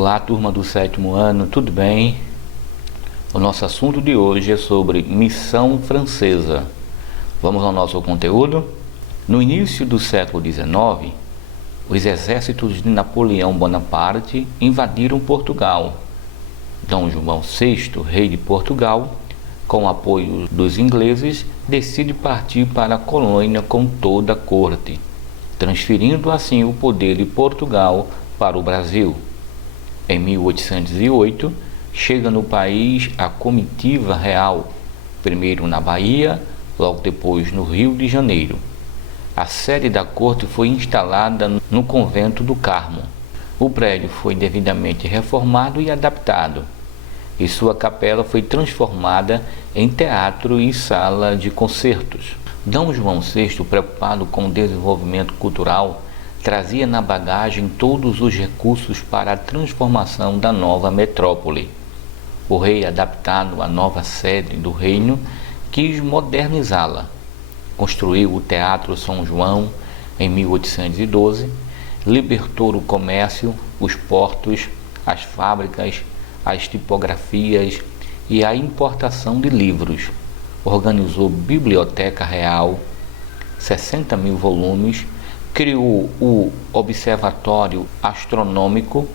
Olá, turma do 7º ano, tudo bem? O nosso assunto de hoje é sobre missão francesa. Vamos ao nosso conteúdo? No início do século XIX, os exércitos de Napoleão Bonaparte invadiram Portugal. Dom João VI, rei de Portugal, com o apoio dos ingleses, decide partir para a colônia com toda a corte, transferindo assim o poder de Portugal para o Brasil. Em 1808, chega no país a comitiva real, primeiro na Bahia, logo depois no Rio de Janeiro. A sede da corte foi instalada no convento do Carmo. O prédio foi devidamente reformado e adaptado, e sua capela foi transformada em teatro e sala de concertos. Dom João VI, preocupado com o desenvolvimento cultural, trazia na bagagem todos os recursos para a transformação da nova metrópole. O rei, adaptado à nova sede do reino, quis modernizá-la. Construiu o Teatro São João em 1812, libertou o comércio, os portos, as fábricas, as tipografias e a importação de livros. Organizou Biblioteca Real, 60 mil volumes, criou o Observatório Astronômico,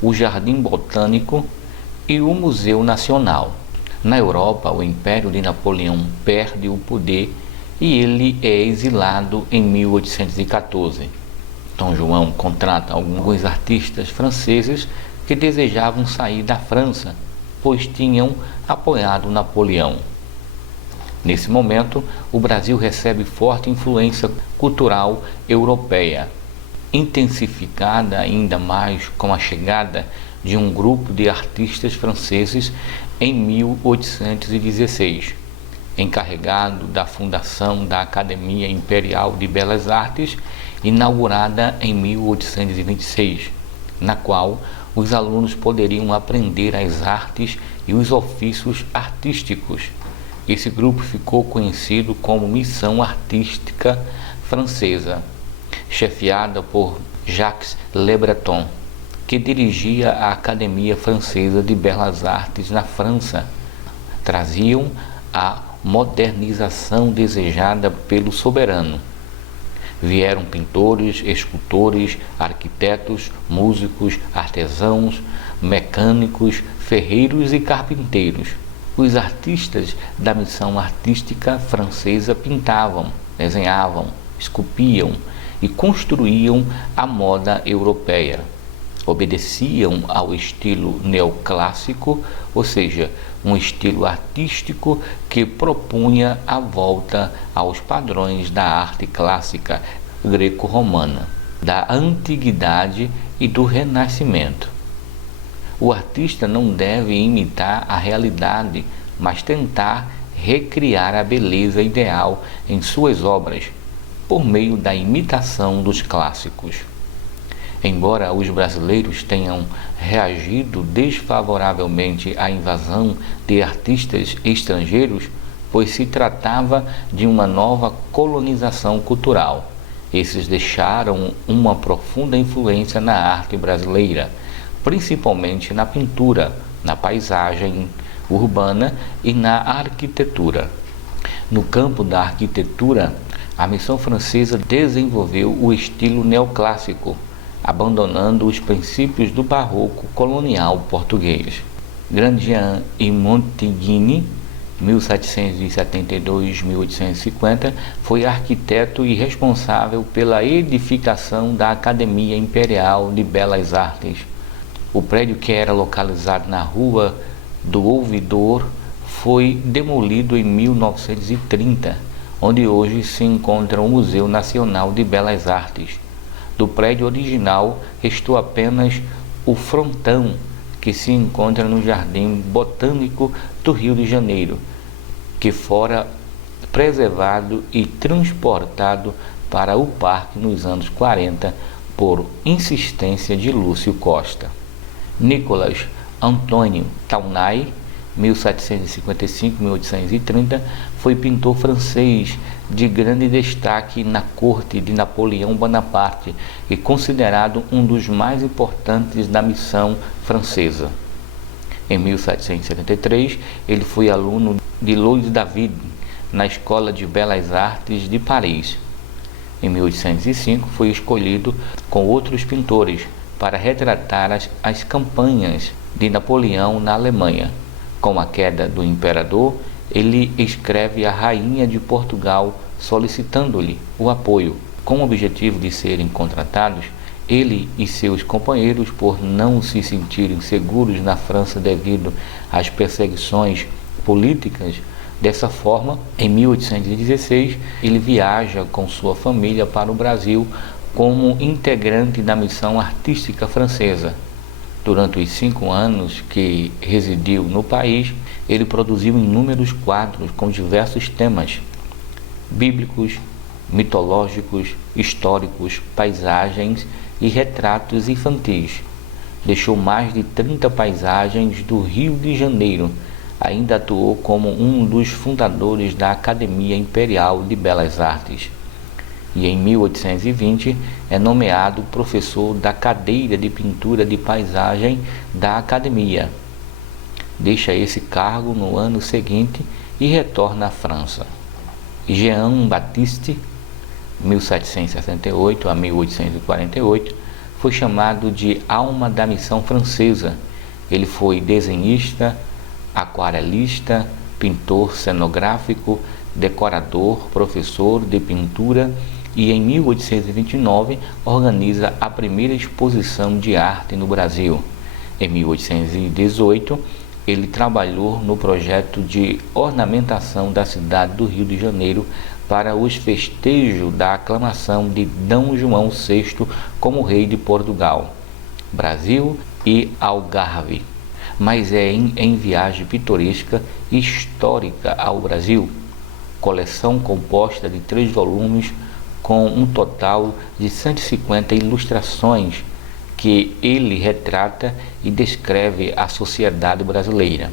o Jardim Botânico e o Museu Nacional. Na Europa, o Império de Napoleão perde o poder e ele é exilado em 1814. Dom João contrata alguns artistas franceses que desejavam sair da França, pois tinham apoiado Napoleão. Nesse momento, o Brasil recebe forte influência cultural europeia, intensificada ainda mais com a chegada de um grupo de artistas franceses em 1816, encarregado da fundação da Academia Imperial de Belas Artes, inaugurada em 1826, na qual os alunos poderiam aprender as artes e os ofícios artísticos. Esse grupo ficou conhecido como Missão Artística Francesa, chefiada por Jacques Le Breton, que dirigia a Academia Francesa de Belas Artes na França. Traziam a modernização desejada pelo soberano. Vieram pintores, escultores, arquitetos, músicos, artesãos, mecânicos, ferreiros e carpinteiros. Os artistas da missão artística francesa pintavam, desenhavam, esculpiam e construíam a moda europeia. Obedeciam ao estilo neoclássico, ou seja, um estilo artístico que propunha a volta aos padrões da arte clássica greco-romana, da antiguidade e do renascimento. O artista não deve imitar a realidade, mas tentar recriar a beleza ideal em suas obras, por meio da imitação dos clássicos. Embora os brasileiros tenham reagido desfavoravelmente à invasão de artistas estrangeiros, pois se tratava de uma nova colonização cultural, esses deixaram uma profunda influência na arte brasileira, principalmente na pintura, na paisagem urbana e na arquitetura. No campo da arquitetura, a missão francesa desenvolveu o estilo neoclássico, abandonando os princípios do barroco colonial português. Grandjean e Montigny, 1772-1850, foi arquiteto e responsável pela edificação da Academia Imperial de Belas Artes. O prédio, que era localizado na Rua do Ouvidor, foi demolido em 1930, onde hoje se encontra o Museu Nacional de Belas Artes. Do prédio original restou apenas o frontão, que se encontra no Jardim Botânico do Rio de Janeiro, que fora preservado e transportado para o parque nos anos 40 por insistência de Lúcio Costa. Nicolas Antônio Taunay, 1755-1830, foi pintor francês de grande destaque na corte de Napoleão Bonaparte e considerado um dos mais importantes da missão francesa. Em 1773, ele foi aluno de Louis David na Escola de Belas Artes de Paris. Em 1805, foi escolhido com outros pintores para retratar as campanhas de Napoleão na Alemanha. Com a queda do imperador, ele escreve à rainha de Portugal solicitando-lhe o apoio. Com o objetivo de serem contratados, ele e seus companheiros, por não se sentirem seguros na França devido às perseguições políticas, dessa forma, em 1816, ele viaja com sua família para o Brasil como integrante da missão artística francesa. Durante os 5 anos que residiu no país, ele produziu inúmeros quadros com diversos temas bíblicos, mitológicos, históricos, paisagens e retratos infantis. Deixou mais de 30 paisagens do Rio de Janeiro. Ainda atuou como um dos fundadores da Academia Imperial de Belas Artes. E em 1820 é nomeado professor da cadeira de pintura de paisagem da Academia. Deixa esse cargo no ano seguinte e retorna à França. Jean Baptiste, 1768 a 1848, foi chamado de alma da missão francesa. Ele foi desenhista, aquarelista, pintor cenográfico, decorador, professor de pintura e em 1829 organiza a primeira exposição de arte no Brasil. Em 1818, ele trabalhou no projeto de ornamentação da cidade do Rio de Janeiro para os festejos da aclamação de D. João VI como rei de Portugal, Brasil e Algarve. Mas é em viagem pitoresca e histórica ao Brasil, coleção composta de 3 volumes com um total de 150 ilustrações que ele retrata e descreve a sociedade brasileira.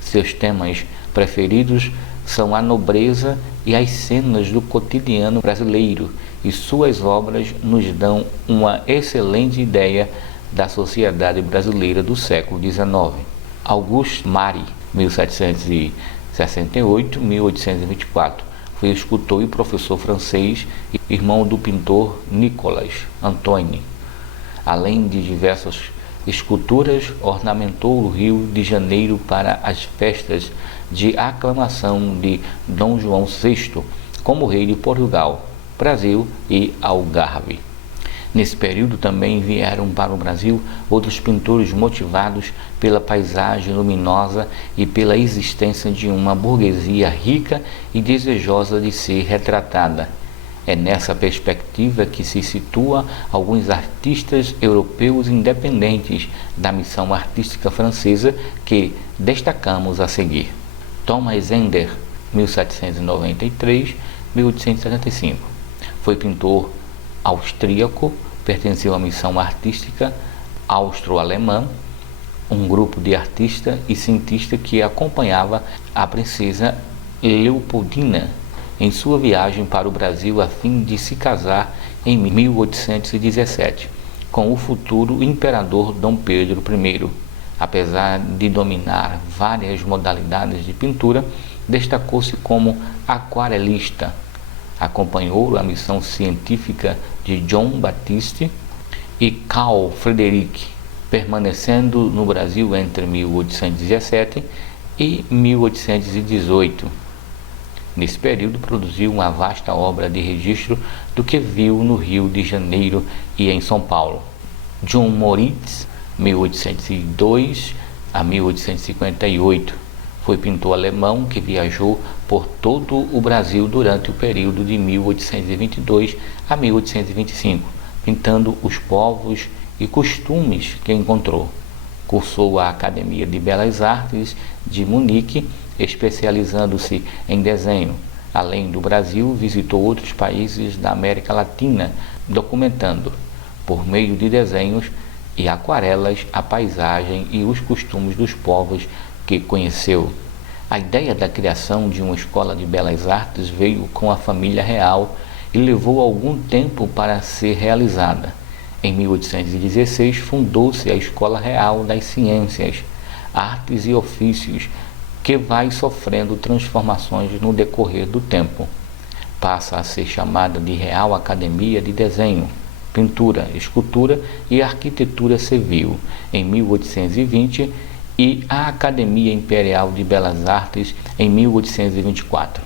Seus temas preferidos são a nobreza e as cenas do cotidiano brasileiro, e suas obras nos dão uma excelente ideia da sociedade brasileira do século XIX. Auguste Marie, 1768-1824, foi escultor e professor francês, irmão do pintor Nicolas Antony. Além de diversas esculturas, ornamentou o Rio de Janeiro para as festas de aclamação de D. João VI como rei de Portugal, Brasil e Algarve. Nesse período também vieram para o Brasil outros pintores motivados pela paisagem luminosa e pela existência de uma burguesia rica e desejosa de ser retratada. É nessa perspectiva que se situa alguns artistas europeus independentes da missão artística francesa que destacamos a seguir. Thomas Ender, 1793-1875, foi pintor austríaco, pertenceu à missão artística austro-alemã, um grupo de artistas e cientistas que acompanhava a princesa Leopoldina em sua viagem para o Brasil a fim de se casar em 1817 com o futuro imperador Dom Pedro I. Apesar de dominar várias modalidades de pintura, destacou-se como aquarelista. Acompanhou a missão científica de John Baptiste e Carl Friedrich, permanecendo no Brasil entre 1817 e 1818. Nesse período, produziu uma vasta obra de registro do que viu no Rio de Janeiro e em São Paulo. John Moritz, 1802 a 1858, foi pintor alemão que viajou por todo o Brasil durante o período de 1822 a 1825, pintando os povos e costumes que encontrou. Cursou a Academia de Belas Artes de Munique, especializando-se em desenho. Além do Brasil, visitou outros países da América Latina, documentando, por meio de desenhos e aquarelas, a paisagem e os costumes dos povos que conheceu. A ideia da criação de uma escola de belas artes veio com a família real e levou algum tempo para ser realizada. Em 1816 fundou-se a Escola Real das Ciências, Artes e Ofícios, que vai sofrendo transformações no decorrer do tempo. Passa a ser chamada de Real Academia de Desenho, Pintura, Escultura e Arquitetura Civil em 1820 e a Academia Imperial de Belas Artes em 1824.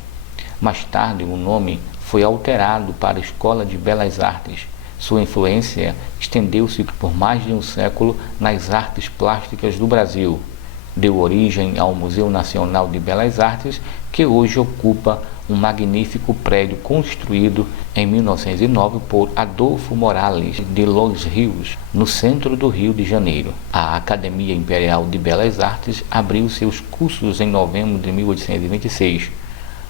Mais tarde, o nome foi alterado para Escola de Belas Artes. Sua influência estendeu-se por mais de um século nas artes plásticas do Brasil. Deu origem ao Museu Nacional de Belas Artes, que hoje ocupa um magnífico prédio construído em 1909 por Adolfo Morales de Los Rios, no centro do Rio de Janeiro. A Academia Imperial de Belas Artes abriu seus cursos em novembro de 1826.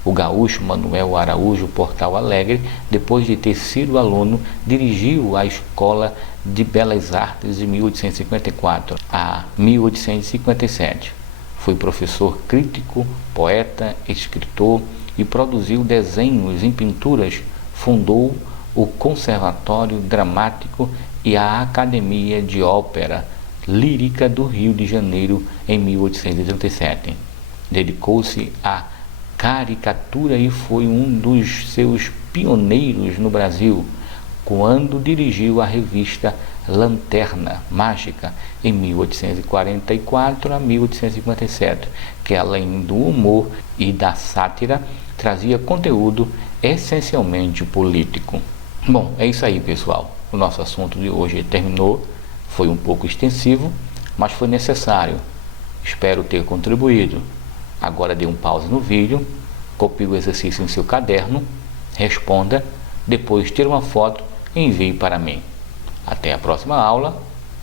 O gaúcho Manuel Araújo Portal Alegre, depois de ter sido aluno, dirigiu a Escola de Belas Artes de 1854 a 1857. Foi professor crítico, poeta, escritor e produziu desenhos em pinturas. Fundou o Conservatório Dramático e a Academia de Ópera Lírica do Rio de Janeiro em 1837. Dedicou-se à caricatura e foi um dos seus pioneiros no Brasil, quando dirigiu a revista Lanterna Mágica em 1844 a 1857, que além do humor e da sátira, trazia conteúdo essencialmente político. Bom, é isso aí, pessoal. O nosso assunto de hoje terminou. Foi um pouco extensivo, mas foi necessário. Espero ter contribuído. Agora dê um pause no vídeo, copie o exercício em seu caderno, responda, depois tire uma foto e envie para mim. Até a próxima aula,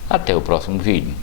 até o próximo vídeo.